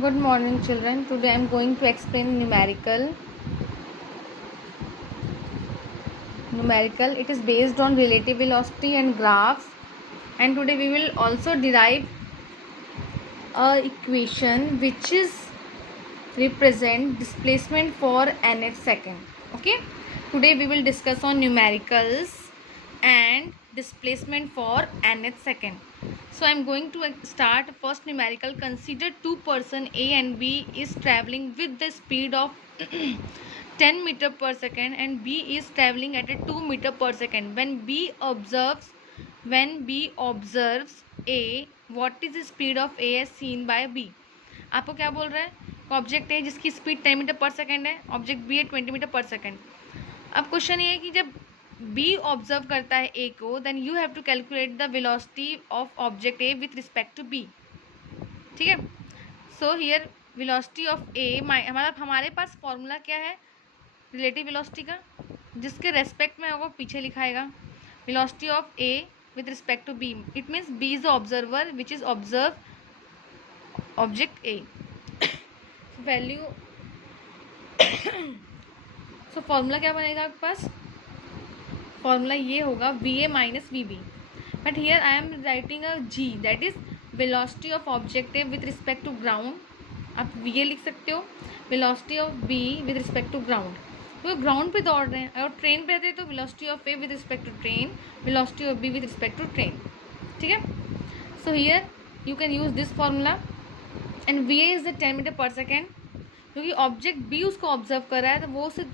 Good morning, children. Today I am going to explain numerical. It is based on relative velocity and graphs. And today we will also derive a equation which is represent displacement for nth second. Okay. Today we will discuss on numericals and displacement for nth second. So I am going to start first numerical. Consider two person A and B is traveling with the speed of 10 meter per second and B is traveling at a 2 meter per second. When B observes A, what is the speed of A as seen by B? आपको क्या बोल रहा है? Object है जिसकी speed 10 metre per second है, object B है 20 metre per second. अब क्वेश्चन ये है कि जब बी ऑब्जर्व करता है ए को, then you have to calculate the velocity of object A with respect to B. ठीक है. So here velocity of A, हमारे पास फॉर्मूला क्या है रिलेटिव वेलोसिटी का, जिसके रेस्पेक्ट में होगा पीछे लिखाएगा. Velocity of A with respect to b, it means b is the observer which is observe object a. Value so formula क्या बनेगा आपके पास? फॉर्मूला ये होगा v a minus v b. But here I am writing a g, that is velocity of object A with respect to ground. आप v a लिख सकते हो, velocity of B with respect to ground. तो ground पे दौड़ रहे हैं. अगर ट्रेन पे रहते तो velocity of A with respect to train, velocity of B with respect to train. ठीक है. So here you can use this formula and V A is the 10 metre per second. क्योंकि ऑब्जेक्ट बी उसको observe कर रहा है, तो वो उसे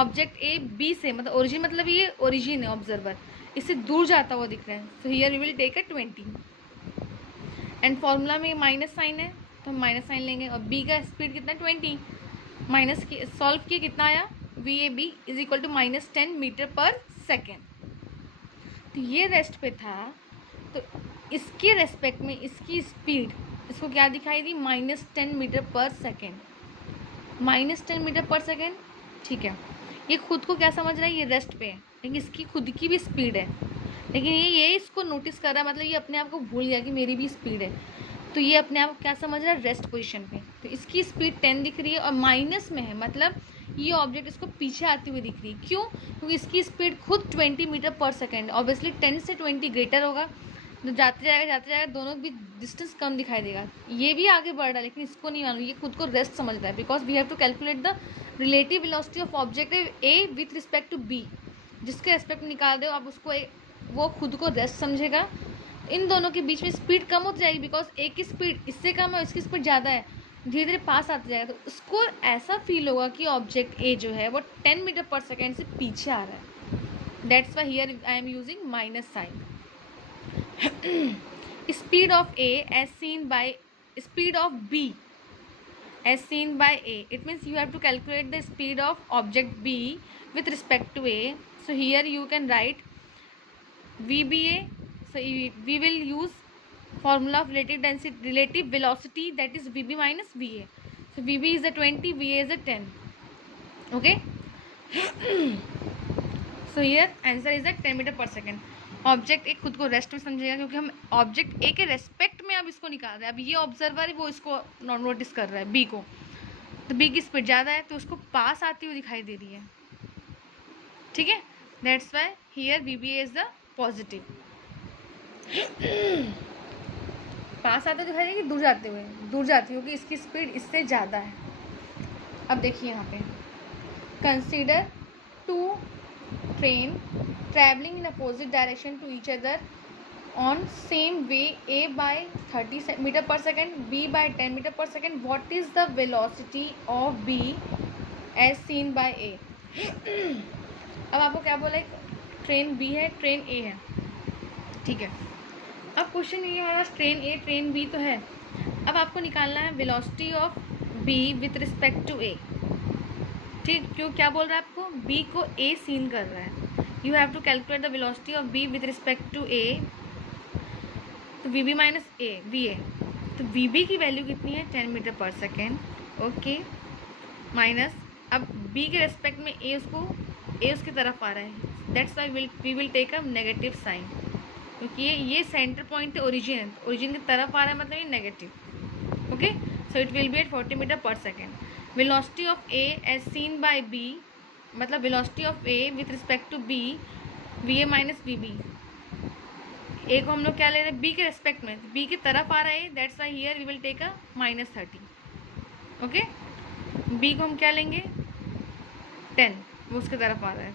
ऑब्जेक्ट ए बी से, मतलब ओरिजिन, मतलब ये ओरिजिन है ऑब्जर्वर, इससे दूर जाता हुआ दिख रहा है. So here we will take a 20 and formula में माइनस साइन है तो हम माइनस साइन लेंगे. और बी का स्पीड कितना है 20, माइनस की सॉल्व किए कितना आया, V A B is equal to minus 10 metre per second. तो ये रेस्ट पे था, तो इसके रेस्पेक्ट में इसकी स्पीड इसको क्या दिखाई दी, minus 10 metre per second. Minus 10 metre per second. ठीक है. ये खुद को क्या समझ रहा है, ये रेस्ट पे है, लेकिन इसकी खुद की भी स्पीड है, लेकिन ये इसको नोटिस कर रहा है, मतलब ये अपने आप को भूल गया कि मेरी भी स्पीड है. तो ये अपने आप क्या समझ रहा है, रेस्ट पोजीशन पे. तो इसकी स्पीड 10 दिख रही है और माइनस में है, मतलब ये ऑब्जेक्ट इसको पीछे आती हुई दिख रही है. क्यों? क्योंकि इसकी स्पीड खुद 20 मीटर पर सेकेंड, ऑब्वियसली 10 से 20 ग्रेटर होगा. तो जाते जाएगा दोनों भी डिस्टेंस कम दिखाई देगा. ये भी आगे बढ़ रहा है, लेकिन इसको नहीं मालूम, ये खुद को रेस्ट समझ रहा है. Because we have to calculate the relative velocity of object A with respect to B. जिसके रेस्पेक्ट में निकाल दो आप उसको, वो खुद को रेस्ट समझेगा. इन दोनों के बीच में स्पीड कम होती जाएगी, बिकॉज ए की स्पीड इससे कम है, इसकी स्पीड ज़्यादा है, धीरे धीरे पास आता जाएगा. तो उसको ऐसा फील होगा कि ऑब्जेक्ट ए जो है वो 10 मीटर पर सेकेंड से पीछे आ रहा है. That's why here I am using minus sign. Speed of A as seen by speed of B as seen by A. It means you have to calculate the speed of object B with respect to A. So here you can write VBA. So we will use formula of relative velocity, that is VB minus VA. So VB is a 20, VA is a 10. Okay. So here answer is at 10 meter per second. Object एक खुद को rest में समझेगा, क्योंकि हम object A के respect में अब इसको निकाल रहे हैं. अब ये ऑब्जर्वर है, वो इसको नोटिस कर रहा है बी को, तो बी की स्पीड ज़्यादा है, तो उसको पास आती हुई दिखाई दे रही है. ठीक है. That's why here v b is the positive. पास आते हुए दिखाई देगी, दूर जाते हुए, दूर जाती होगी, इसकी स्पीड इससे ज़्यादा है. अब देखिए यहाँ पे, consider to train traveling in opposite direction to each other on same way, A by 30 meter per second, B by 10 meter per second. What is the velocity of B as seen by A? अब आपको क्या बोला, train B है, train A है. ठीक है. अब question ये हमारा ट्रेन A ट्रेन B तो है. अब आपको निकालना है velocity of B with respect to A. ठीक. क्यों, क्या बोल रहा है आपको, B को A सीन कर रहा है. You have to calculate the velocity of B with respect to A. तो VB माइनस A VA. तो VB की वैल्यू कितनी है, 10 metre per second. Okay. Minus, अब B के रेस्पेक्ट में A उसकी तरफ आ रहा है. That's why we will take a negative sign, क्योंकि ये सेंटर पॉइंट है, ओरिजिन की तरफ आ रहा है, मतलब ये negative. Okay. So it will be at 40 metre per second. Velocity of a as seen by b, मतलब velocity of A with respect to b, v a minus v b. A को हम लोग क्या ले रहे हैं, बी के respect में, बी की तरफ आ रहा है, that's why here we will take a -30. Okay, B को हम क्या लेंगे 10, वो उसके तरफ आ रहा है.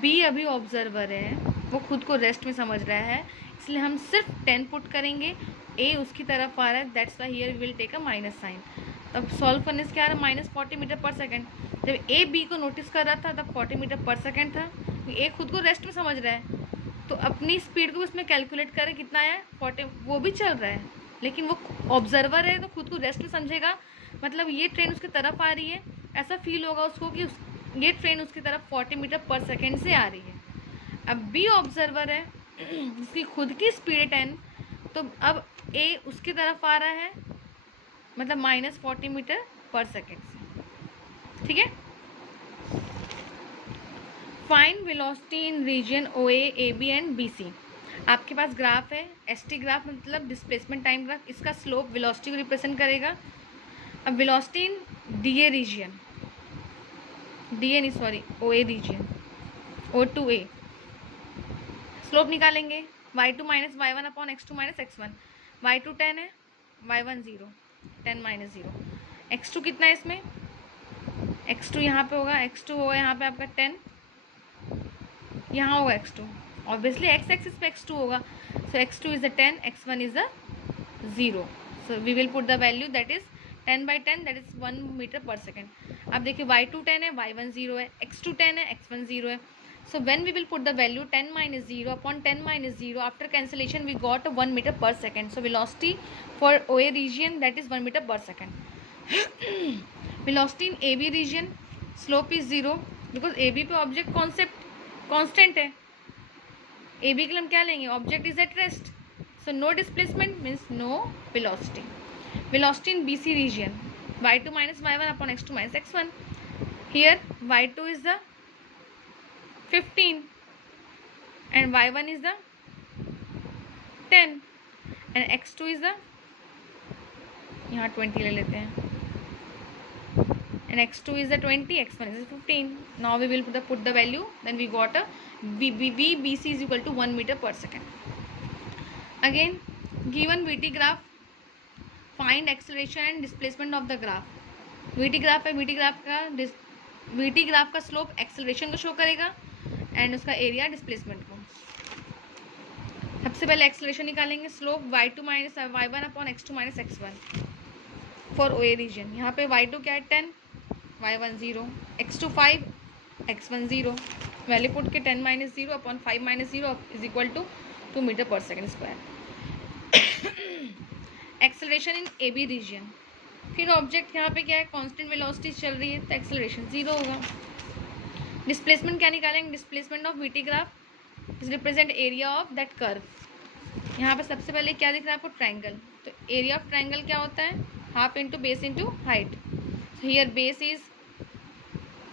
बी अभी ऑब्जर्वर है, वो खुद को रेस्ट में समझ रहा है, इसलिए हम सिर्फ 10 पुट करेंगे. ए उसकी तरफ आ रहा है, that's why here we will take a minus sign. तब सॉल्व करने से क्या आ रहा है, -40 मीटर पर सेकेंड. जब ए बी को नोटिस कर रहा था तब 40 मीटर पर सेकेंड था. ए खुद को रेस्ट में समझ रहा है, तो अपनी स्पीड को उसमें कैलकुलेट करें कितना है 40. वो भी चल रहा है लेकिन वो ऑब्जर्वर है तो खुद को रेस्ट में समझेगा, मतलब ये ट्रेन उसकी तरफ आ रही है, ऐसा फील होगा उसको कि ये ट्रेन उसकी तरफ 40 मीटर पर सेकेंड से आ रही है. अब बी ऑब्जर्वर है जिसकी खुद की स्पीड 10, तो अब ए उसकी तरफ आ रहा है, मतलब -40 मीटर पर सेकेंड से. ठीक है. Find velocity in region O A B and B C. आपके पास ग्राफ है, एस टी ग्राफ मतलब डिस्प्लेसमेंट टाइम ग्राफ, इसका स्लोप वेलोसिटी को रिप्रेजेंट करेगा. अब velocity in D A region, O A region, O to A, slope निकालेंगे y2 minus y1 upon x2 minus x1. y2 10 है, y1 0, 10 माइनस 0. x2 कितना है इसमें, x2 यहाँ पे होगा, x2 होगा यहाँ पे आपका 10, यहाँ होगा x2, ऑब्वियसली x एक्सिस पे x2 होगा. So x2 is the 10, x1 is the 0. So we will put the value that is 10/10, that is 1 metre per second. अब देखिए y2 10 है, y1 0 है, x2 10 है, x1 0 है. So when we will put the value 10 minus 0 upon 10 minus 0, after cancellation we got 1 meter per second. So velocity for OA region, that is 1 meter per second. Velocity in AB region, slope is 0 because AB पे object constant है. AB के लिए हम क्या लेंगे, object is at rest, so no displacement means no velocity. Velocity in BC region, y2 minus y1 upon x2 minus x1. Here y2 is the 15 and y1 is the 10 and x2 is the, यहाँ 20 ले लेते हैं, and x2 is the 20, x1 is the 15. Now we will put the value, then we got a VBC is equal to 1 meter per second. Again given VT graph, find acceleration and displacement of the graph. VT graph है, VT graph का slope acceleration को show करेगा and उसका area displacement को. सबसे पहले acceleration निकालेंगे, slope y2 minus y1 upon x2 minus x1 for O A region. यहाँ पे y2 क्या है 10, y1 0, x2 5, x1 0. Value put के 10 minus 0 upon 5 minus 0 is equal to 2 metre per second square. Acceleration in a b region, फिर object यहाँ पे क्या है, कांस्टेंट वेलोसिटी चल रही है तो एक्सेलरेशन 0 होगा. डिस्प्लेसमेंट क्या निकालेंगे, displacement of VT graph is represent area of that curve. यहाँ पे सबसे पहले क्या दिख रहा है आपको, ट्रायंगल. तो एरिया ऑफ ट्रायंगल क्या होता है, half into base into height. So here base is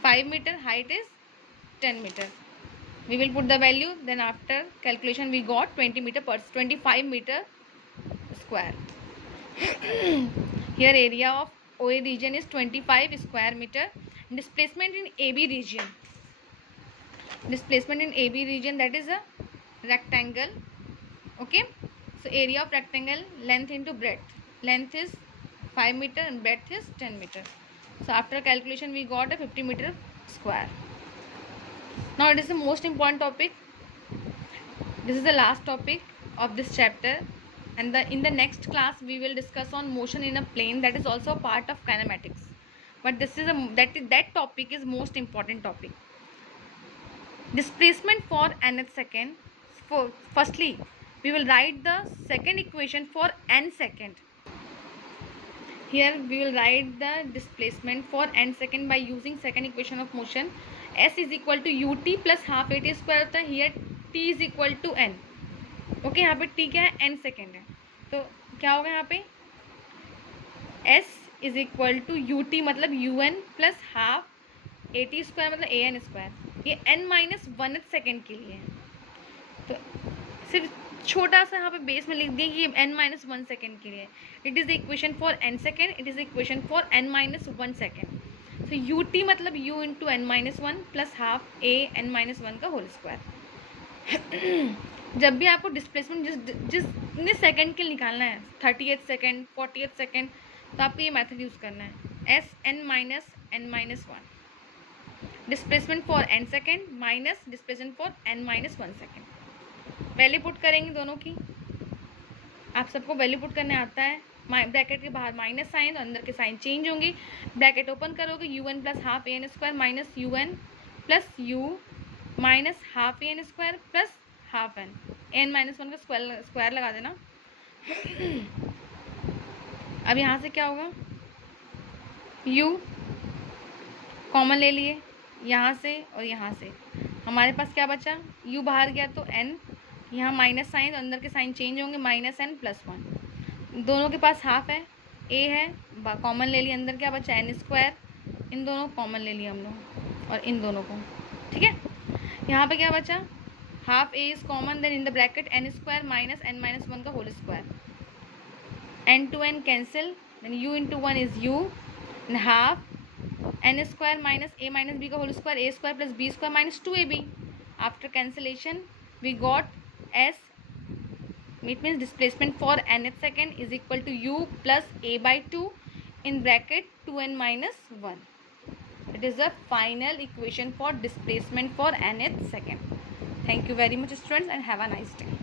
5 metre, height is 10 metre. We will put the value, then after calculation we got 25 metre square. Here area of OA region is 25 square meter. Displacement in AB region. Displacement in AB region, that is a rectangle. Okay. So area of rectangle, length into breadth. Length is 5 meter and breadth is 10 meter. So after calculation we got a 50 meter square. Now it is the most important topic. This is the last topic of this chapter. And in the next class we will discuss on motion in a plane, that is also a part of kinematics, but this is that topic is most important topic. Displacement for nth second. Firstly we will write the second equation for n second. Here we will write the displacement for n second by using second equation of motion. S is equal to ut plus half at square होता है. Here t is equal to n. Okay, यहाँ पे T क्या है, N second है, तो क्या होगा यहाँ पे s is equal to u t मतलब u n plus half a t square मतलब ए एन स्क्वायर. ये एन माइनस 1th सेकेंड के लिए है, तो सिर्फ छोटा सा यहाँ पे बेस में लिख दिए कि n-1 सेकेंड के लिए. It is the equation for n second, it is the equation for n-1 second. So ut मतलब u into n-1 plus half a n-1 का होल स्क्वायर. जब भी आपको डिस्प्लेसमेंट जितने सेकंड के लिए निकालना है, 38 सेकंड, 48 सेकंड, तो आपको ये मेथड यूज़ करना है, Sn-n-1 displacement for n second minus displacement for n-1 second. Value put करेंगे दोनों की. आप सबको वैल्यू पुट करने आता है. ब्रैकेट के बाहर माइनस साइन और अंदर के साइन चेंज होंगे. ब्रैकेट ओपन करोगे un plus half an square minus un plus u minus half an square plus half n-1 का स्क्वायर लगा देना. अब यहाँ से क्या होगा, u कॉमन ले लिए यहाँ से और यहाँ से. हमारे पास क्या बचा, u बाहर गया तो n, यहाँ माइनस साइन, अंदर के साइन चेंज होंगे, माइनस n प्लस 1. दोनों के पास हाफ है, a है, कॉमन ले लिया. अंदर क्या बचा, n स्क्वायर. इन दोनों को कॉमन ले लिया हम लोग और इन दोनों को. ठीक है, यहाँ पे क्या बचा, half a is common, then in the bracket n square minus n-1 का whole square. n to n cancel, then u into 1 is u, and half n square minus a minus b का whole square, a square plus b square minus 2ab. After cancellation we got s, it means displacement for nth second is equal to u plus a by 2 in bracket 2n minus 1. It is the final equation for displacement for nth second. Thank you very much students and have a nice day.